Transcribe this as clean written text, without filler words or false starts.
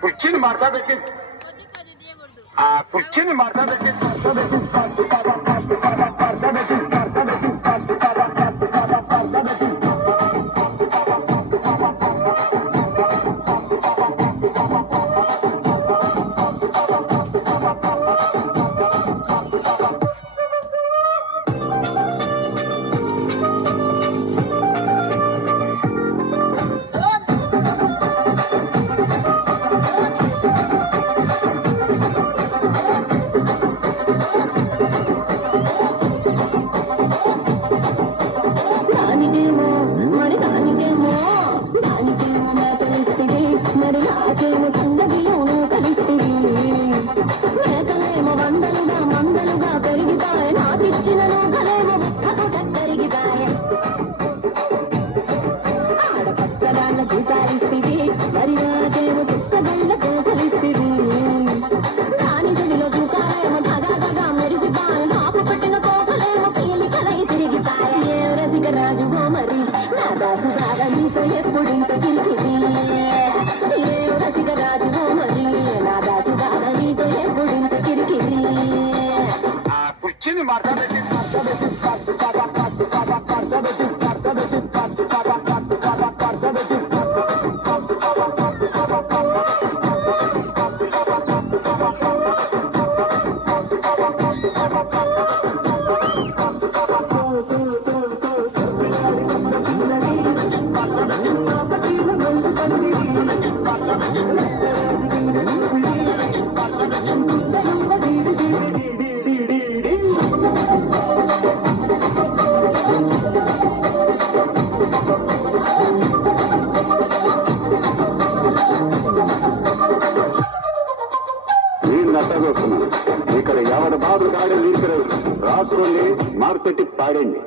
కుర్చీని మార్తా పెట్టి కుర్చీని మార్తా పెట్టి రాజు మరి నా దాసు బాగా నీతో ఎప్పుడింత కిరికిరి రసిక రాజు మరి నా దాసు బాగా నీతో ఎప్పుడింత కిరికిరి కుర్చీని మాట్లాడండి ఇక్కడ ఎవరి బాబు కాడే నీరు రాసుకోండి మార్కెట్కి పాడండి.